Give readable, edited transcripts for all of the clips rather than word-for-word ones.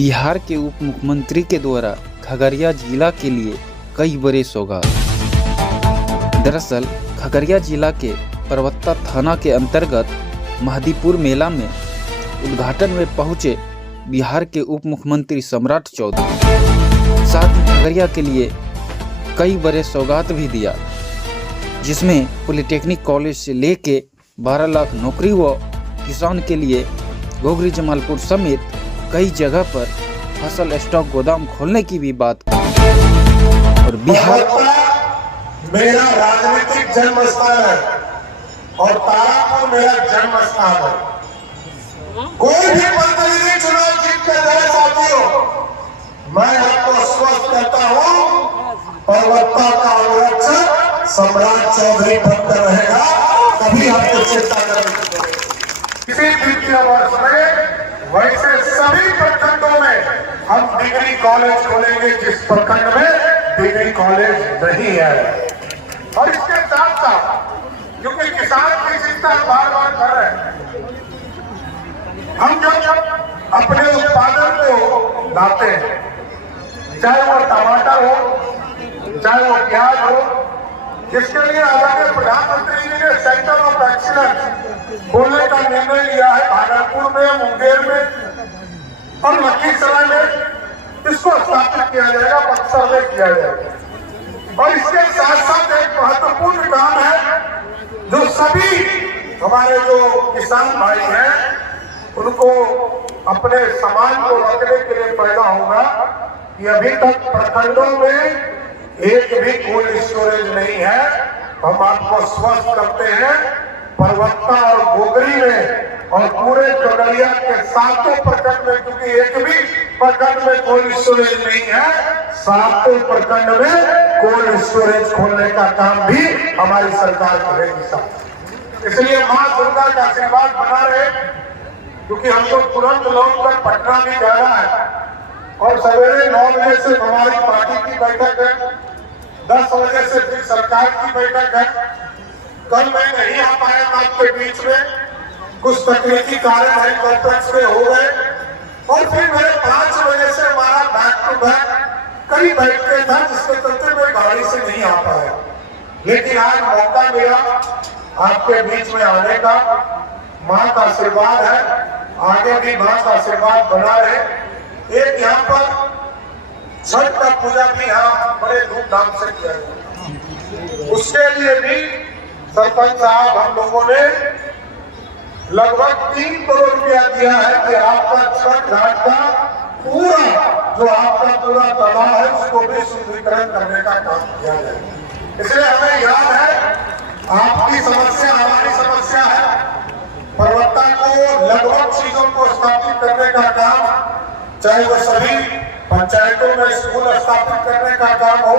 बिहार के उप मुख्यमंत्री के द्वारा खगड़िया जिला के लिए कई बड़े सौगात। दरअसल खगड़िया जिला के परबत्ता थाना के अंतर्गत महदीपुर मेला में उद्घाटन में पहुंचे बिहार के उप मुख्यमंत्री सम्राट चौधरी, साथ ही खगड़िया के लिए कई बड़े सौगात भी दिया, जिसमें पॉलिटेक्निक कॉलेज से लेके 12 लाख नौकरी व किसान के लिए घोघरी जमालपुर समेत कई जगह पर फसल स्टॉक गोदाम खोलने की भी बात की। और बिहार मेरा राजनीतिक जन्म स्थान है और तारापुर मेरा जन्म स्थान है। कोई भी प्रतिनिधि चुनाव जीत कर जाए साथियों, मैं आपको स्वस्थ करता हूँ, परबत्ता का अंगरक्षक सम्राट चौधरी बनकर रहेगा, कभी आपको चिंता करनी पड़ेगी। इसी वित्तीय वर्ष में वैसे सभी प्रखंडों में हम डिग्री कॉलेज खोलेंगे जिस प्रखंड में डिग्री कॉलेज नहीं है। और इसके साथ साथ क्योंकि किसान की चिंता बार बार कर रहे हैं, हम जब अपने उत्पादन को लाते हैं, चाहे वो टमाटर हो, चाहे वो प्याज हो, जिसके लिए आदरणीय प्रधानमंत्री जी ने सेंटर ऑफ एक्सीलेंस खोलने का निर्णय लिया है भागलपुर में, मुंगेर में और लखीसराय में, इसको स्थापित किया जाएगा, बक्सर में किया जाएगा। और इसके साथ साथ एक महत्वपूर्ण काम है जो सभी हमारे जो किसान भाई हैं उनको अपने सामान को रखने के लिए पैदा होगा कि अभी तक प्रखंडों में एक भी कोल्ड स्टोरेज नहीं है। हम आपको स्वस्थ करते हैं, परबत्ता और घोघरी में और पूरे खगड़िया के 7 प्रखंड में, क्योंकि एक भी प्रखंड में कोल्ड स्टोरेज नहीं है, 7 प्रखंड में कोल्ड स्टोरेज खोलने का काम भी हमारी सरकार करेगी साहब। इसलिए मां दुर्गा का आशीर्वाद बना रहे, क्योंकि हमको तुरंत लौट कर पटना भी जाना है और सवेरे 9 बजे से हमारी पार्टी की बैठक है, 10 बजे से फिर सरकार की बैठक है। कल मैं नहीं आ पाया था आपके बीच में, कुछ तकनीकी कारण हेलीकॉप्टर्स में हो गए और फिर मेरे 5 बजे से हमारा बैक टू बैक कई बैठकें था, जिसके चलते मैं गाड़ी से नहीं आ पाया। लेकिन आज मौका मिला आपके बीच में आने का, मां का आशीर्वाद है, आगे भी मां का आशीर्वाद बना रहे। एक यहाँ पर छठ का पूजा भी यहाँ बड़े धूमधाम से किया जाए, उसके लिए भी सरपंच साहब हम लोगों ने लगभग 3 करोड़ रुपया दिया है कि आपका छठ घाट का पूरा जो आपका पूरा तालाब है उसको भी सुदृढ़ीकरण करने का काम किया जाए। इसलिए हमें याद है आपकी समस्या हमारी समस्या है, परबत्ता को लगभग चीजों को स्थापित करने का काम, चाहे वो सभी पंचायतों में स्कूल स्थापित करने का काम हो,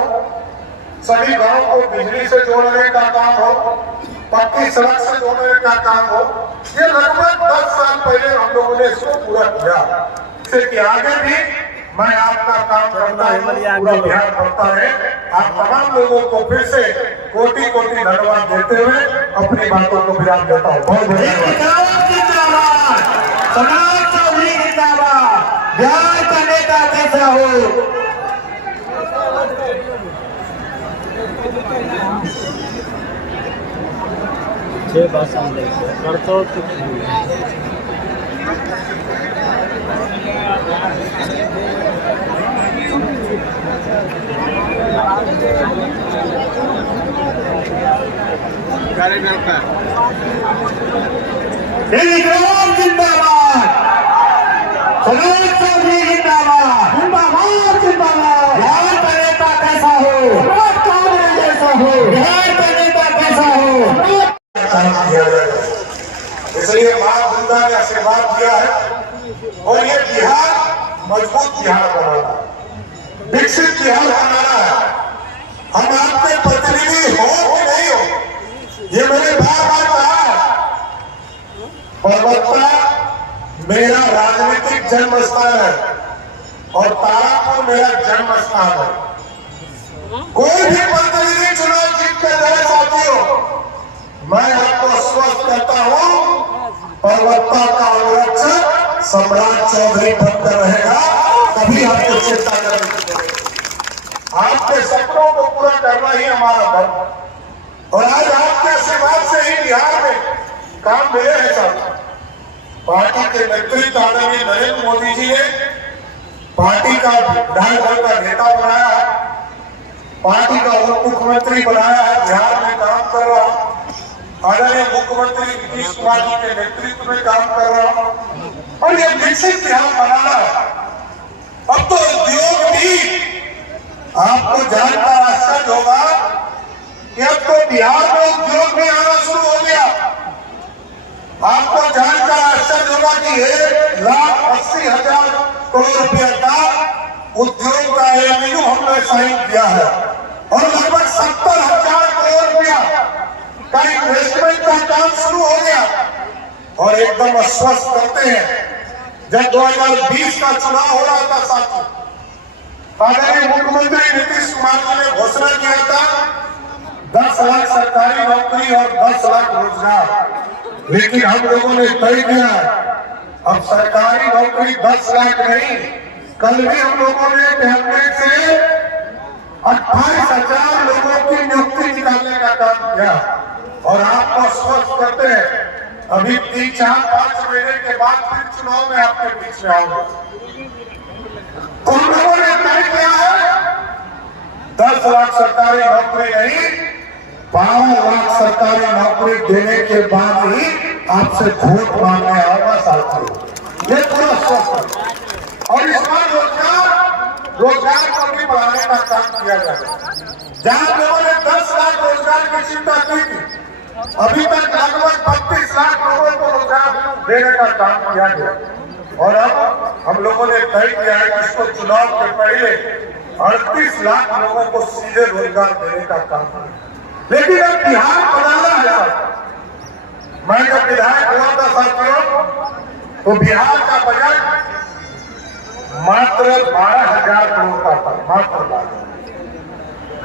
सभी गांवों को बिजली से जोड़ने का काम हो, पक्की सड़क से जोड़ने का काम हो, ये लगभग 10 साल पहले हम लोगों ने इसको पूरा किया। इससे कि आगे भी मैं आपका काम करता है, पूरा ध्यान करता है। आप तमाम लोगों को फिर से कोटि कोटि धन्यवाद देते हुए अपनी बातों को विराम देता हूँ। बहुत बिहार का नेता कैसा हो, कार्यकर्ता जिंदाबाद, सम्राट चौधरी जिंदाबाद, जिंदाबाद जिंदाबाद। बिहार का नेता कैसा हो, सम्राट चौधरी जैसा हो, बिहार का नेता कैसा हो। इसलिए मां दुर्गा ने आशीर्वाद दिया है और ये बिहार मजबूत बिहार बनाना, विकसित बिहार बनाना है। हम आपके प्रतिनिधि हो कि नहीं हो, ये मैंने बार बार कहा है, परबत्ता मेरा राजनीतिक जन्म स्थान है और तारापुर मेरा जन्म स्थान है। कोई भी प्रतिनिधि चुनाव जीत कर जाए साथियों, मैं आपको स्वस्थ करता हूँ, परबत्ता का अंगरक्षक सम्राट चौधरी बनकर रहेगा। भी आपको चिंता करनी पड़ेगी। आपके सपनों को पूरा करना ही हमारा धर्म। और आज आपके आशीर्वाद से ही बिहार में काम मिले हैं साहब। पार्टी के नेतृत्व आदरणीय नरेंद्र मोदी जी ने पार्टी का विधायक दल का नेता बनाया है, पार्टी का उप मुख्यमंत्री बनाया है, बिहार में काम कर रहा हूं। आदरणीय मुख्यमंत्री नीतीश कुमार जी के नेतृत्व में काम कर रहा हूं और ये विकसित बिहार बनाना है। अब तो उद्योग भी आपको जानकर आश्चर्य होगा कि अब तो बिहार में उद्योग भी आना शुरू हो गया। आपको जानकर आश्चर्य होगा कि 1,80,000 करोड़ रुपए का उद्योग का एमयू हमने साइन किया है और लगभग 70,000 करोड़ रुपया का इन्वेस्टमेंट का काम शुरू हो गया। और एकदम आश्वस्त करते हैं, जब 2020 का चुनाव हो रहा था साथियों, आदरणीय मुख्यमंत्री नीतीश कुमार जी ने घोषणा किया था 10 लाख सरकारी नौकरी और 10 लाख रोजगार। लेकिन हम लोगों ने तय किया अब सरकारी नौकरी 10 लाख नहीं, कल भी हम लोगों ने कैबिनेट से 28,000 लोगों की नियुक्ति निकालने का काम किया। और आपको स्वस्थ करते हैं, अभी 3, 4, 5 महीने के बाद फिर चुनाव में आपके बीच में आऊंगा। तो हम लोगों ने तय किया है 10 लाख सरकारी नौकरी नहीं, 12 लाख सरकारी नौकरी देने के बाद ही आपसे वोट मांगने आऊंगा साथियों। ये पूरा स्वस्थ। और इस बार रोजगार को भी बढ़ाने का काम किया जाए। जहां लोगों ने 10 लाख रोजगार की चिंता की थी, अभी तक लगभग 32 लाख लोगों को रोजगार देने का काम किया गया। और अब हम लोगों ने तय किया है कि इसको चुनाव के पहले 38 लाख लोगों को सीधे रोजगार देने का काम है। लेकिन अब बिहार बनाना है। मैं जब विधायक हुआ था साथियों, तो बिहार का बजट मात्र 12,000 करोड़ का था, मात्र 12।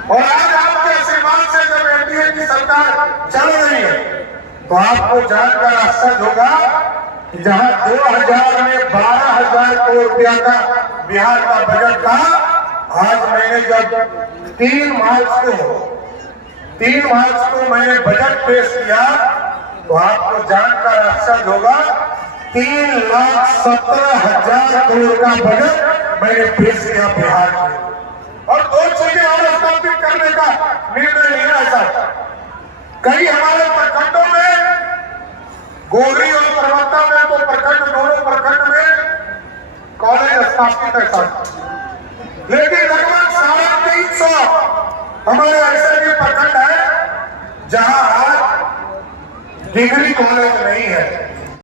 और आज आपके आशीर्वाद से जब एनडीए की सरकार चल रही है, तो आपको जानकर आश्चर्य होगा कि जहां 2000 में 12,000 करोड़ रुपया का बिहार का बजट था, आज मैंने जब 3 मार्च को मैंने बजट पेश किया, तो आपको जानकर आश्चर्य होगा 3,17,000 करोड़ का बजट मैंने पेश किया बिहार में। और 2 चीजें और स्थापित करने का निर्णय लिया था। कई हमारे प्रखंडों में, गोरी और पर्वता में, तो प्रखंड, दोनों प्रखंड में कॉलेज स्थापित है सर। लेकिन लगभग 350 हमारे ऐसे भी प्रखंड है जहां आज डिग्री कॉलेज नहीं है।